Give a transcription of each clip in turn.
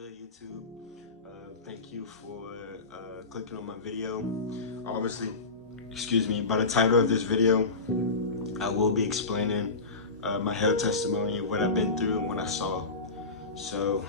good, YouTube? Thank you for clicking on my video. Obviously, excuse me, by the title of this video, I will be explaining my hell testimony, what I've been through and what I saw. So,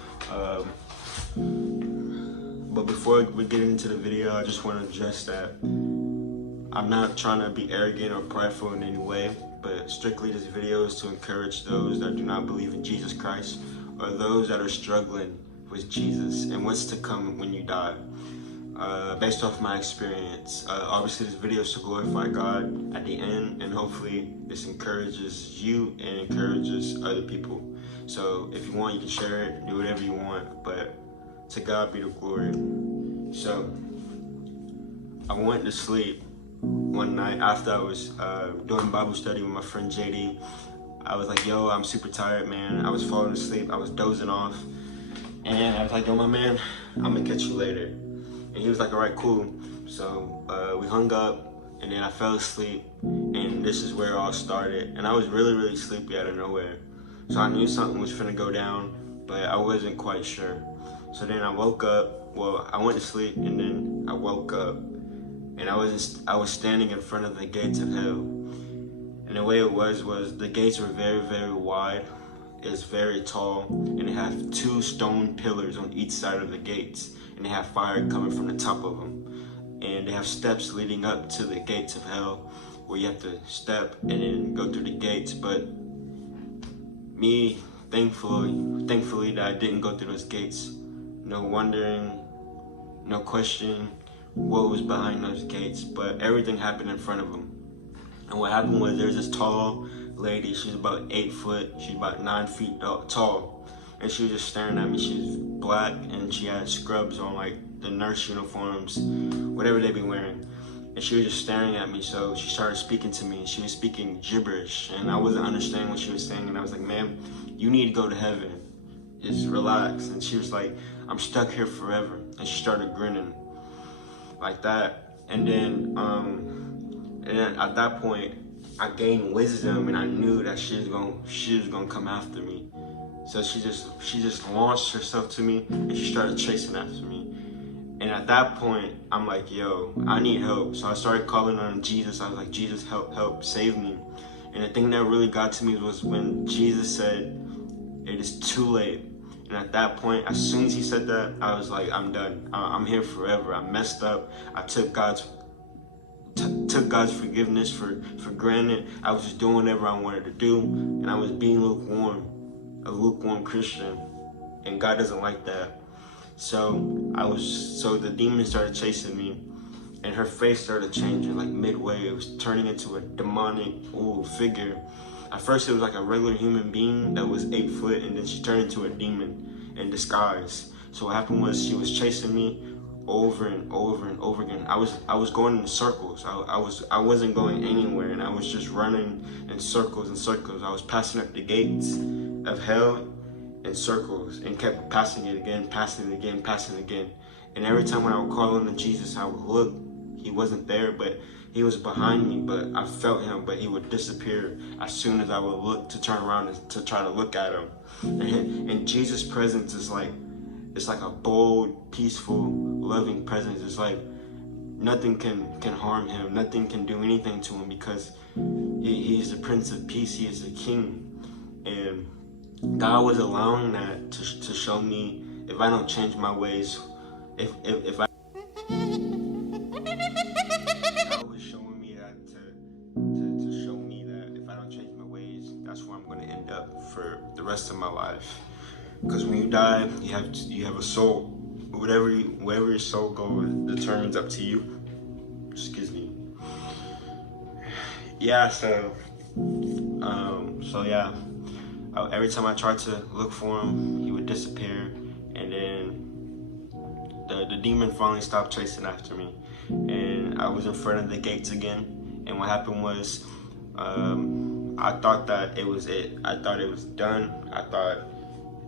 but before we get into the video, I just want to address that I'm not trying to be arrogant or prideful in any way, but strictly this video is to encourage those that do not believe in Jesus Christ or those that are struggling with Jesus and what's to come when you die. Based off my experience, obviously this video is to glorify God at the end, and hopefully this encourages you and encourages other people. So if you want, you can share it, do whatever you want, but to God be the glory. So I went to sleep one night after I was doing Bible study with my friend JD. I was like, yo, I'm super tired, man. I was falling asleep, I was dozing off. And I was like, yo, my man, I'm gonna catch you later. And he was like, all right, cool. So we hung up, and then I fell asleep, and this is where it all started. And I was really, really sleepy out of nowhere. So I knew something was finna go down, but I wasn't quite sure. So then I woke up, well, I went to sleep, and then I woke up, and I was standing in front of the gates of hell. And the way it was the gates were very, very wide. It's very tall, and they have two stone pillars on each side of the gates, and they have fire coming from the top of them. And they have steps leading up to the gates of hell, where you have to step and then go through the gates. But me, thankfully that I didn't go through those gates. No wondering, no question what was behind those gates, but everything happened in front of them. And what happened was there's this tall lady. She's about 8 foot. She's about 9 feet tall. And she was just staring at me. She's black, and she had scrubs on, like the nurse uniforms, whatever they be wearing. And she was just staring at me. So she started speaking to me. She was speaking gibberish, and I wasn't understanding what she was saying. And I was like, ma'am, you need to go to heaven. Just relax. And she was like, I'm stuck here forever. And she started grinning like that. And then at that point, I gained wisdom, and I knew that she was gonna come after me. So she just launched herself to me, and she started chasing after me. And at that point, I'm like, yo, I need help. So I started calling on Jesus. I was like, Jesus, help, save me. And the thing that really got to me was when Jesus said, it is too late. And at that point, as soon as he said that, I was like, I'm done. I'm here forever. I messed up. I took God's forgiveness for granted. I was just doing whatever I wanted to do, and I was being a lukewarm Christian, and God doesn't like that. So the demon started chasing me, and her face started changing like midway. It was turning into a demonic figure. At first it was like a regular human being that was 8 foot, and then she turned into a demon in disguise. So what happened was she was chasing me over and over and over again. I was going in circles. I wasn't going anywhere, and I was just running in circles and circles. I was passing up the gates of hell in circles, and kept passing it again, passing it again, passing it again. And every time when I would call on Jesus, I would look. He wasn't there, but he was behind me, but I felt him, but he would disappear as soon as I would look to turn around and to try to look at him. And Jesus' presence is like, it's like a bold, peaceful, loving presence. It's like nothing can harm him. Nothing can do anything to him, because he's the Prince of Peace. He is the King. And God was allowing that to show me, if I don't change my ways, if I God was showing me that to show me that if I don't change my ways, that's where I'm going to end up for the rest of my life. Because when you die, you have a soul. Wherever your soul goes determines up to you. Excuse me. Yeah. So yeah. Every time I tried to look for him, he would disappear, and then the demon finally stopped chasing after me, and I was in front of the gates again. And what happened was, I thought that it was it. I thought it was done. I thought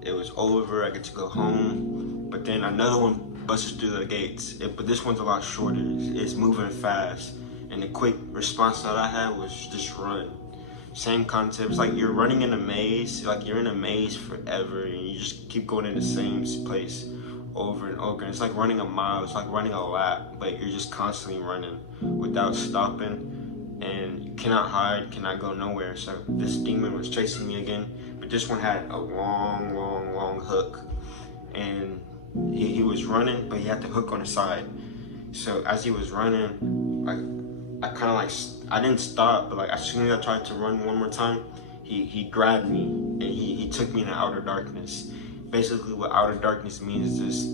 it was over. I get to go home. But then another one busts through the gates. But this one's a lot shorter. It's moving fast. And the quick response that I had was just run. Same concept. It's like you're running in a maze, like you're in a maze forever, and you just keep going in the same place over and over. And it's like running a mile, it's like running a lap, but you're just constantly running without stopping, and you cannot hide, cannot go nowhere. So this demon was chasing me again, but this one had a long hook, and he was running, but he had the hook on the side. So as he was running, like I kind of like, I didn't stop, but like as soon as I tried to run one more time, he grabbed me and he took me into outer darkness. Basically what outer darkness means is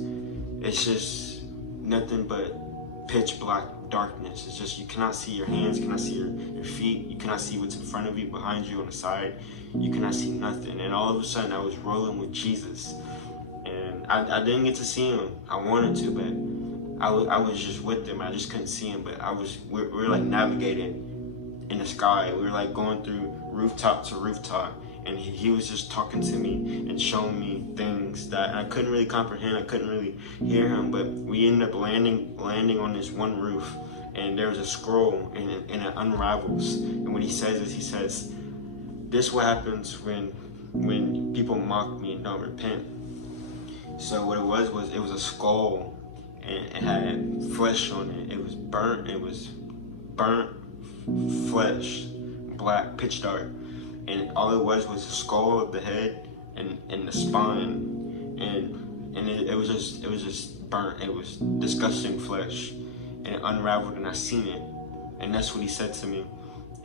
it's just nothing but pitch black darkness. It's just, you cannot see your hands, you cannot see your feet, you cannot see what's in front of you, behind you, on the side. You cannot see nothing. And all of a sudden I was rolling with Jesus. And I didn't get to see him. I wanted to, but I was just with him. I just couldn't see him, but we were like navigating in the sky. We were like going through rooftop to rooftop, and he was just talking to me and showing me things that I couldn't really comprehend. I couldn't really hear him, but we ended up landing on this one roof, and there was a scroll, and it unravels. And when he says this, he says, "This is what happens when people mock me and don't repent." So what it was it was a skull, and it had flesh on it. It was burnt flesh, black, pitch dark. And all it was the skull of the head and the spine. And it was just burnt. It was disgusting flesh. And it unraveled, and I seen it. And that's what he said to me.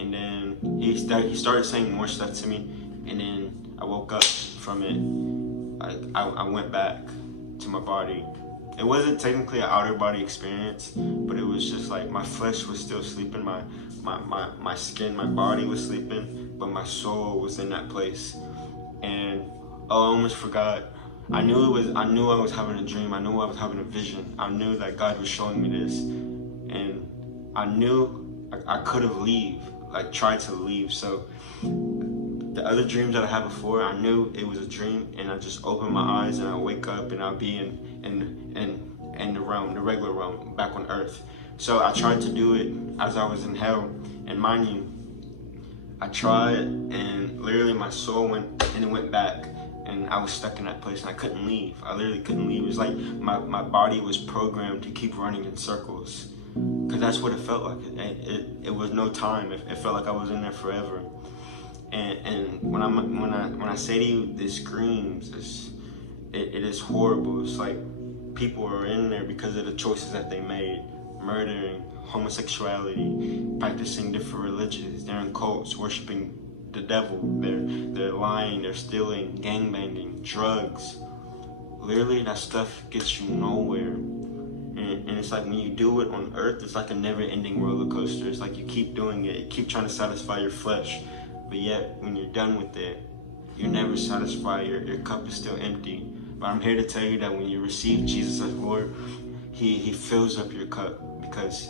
And then he started saying more stuff to me. And then I woke up from it. I went back to my body. It wasn't technically an outer body experience, but it was just like my flesh was still sleeping, my skin, my body was sleeping, but my soul was in that place. And I almost forgot. I knew I was having a dream. I knew I was having a vision. I knew that God was showing me this, and I knew I could have tried to leave. So the other dreams that I had before, I knew it was a dream, and I just opened my eyes and I wake up and I'll be in the realm, the regular realm, back on earth. So I tried to do it as I was in hell, and mind you, I tried, and literally my soul went and it went back, and I was stuck in that place and I couldn't leave. I literally couldn't leave. It was like my body was programmed to keep running in circles, because that's what it felt like. It was no time. It felt like I was in there forever. And when I say to you, this screams, it is horrible. It's like people are in there because of the choices that they made, murdering, homosexuality, practicing different religions. They're in cults, worshiping the devil. They're lying, they're stealing, gangbanging, drugs. Literally, that stuff gets you nowhere. And it's like when you do it on earth, it's like a never-ending roller coaster. It's like you keep doing it, you keep trying to satisfy your flesh. But yet, when you're done with it, you're never satisfied. Your cup is still empty. But I'm here to tell you that when you receive Jesus as Lord, He fills up your cup. Because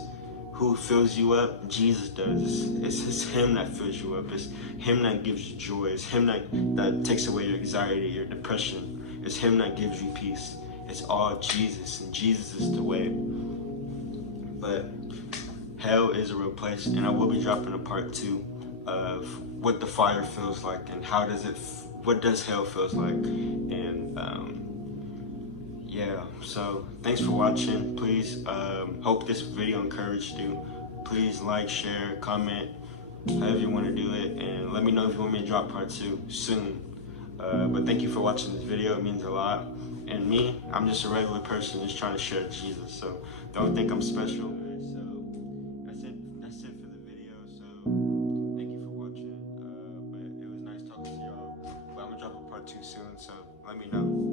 who fills you up? Jesus does. It's Him that fills you up. It's Him that gives you joy. It's Him that takes away your anxiety, your depression. It's Him that gives you peace. It's all Jesus, and Jesus is the way. But hell is a real place, and I will be dropping a part 2 of what the fire feels like, and what does hell feels like. And yeah, so thanks for watching. Please, hope this video encouraged you. Please like, share, comment, however you want to do it, and let me know if you want me to drop part 2 soon. But thank you for watching this video. It means a lot. And me, I'm just a regular person just trying to share Jesus, so don't think I'm special. So that's it for the video. So thank you for watching. But it was nice talking to y'all. But I'm gonna drop a part 2 soon, so let me know.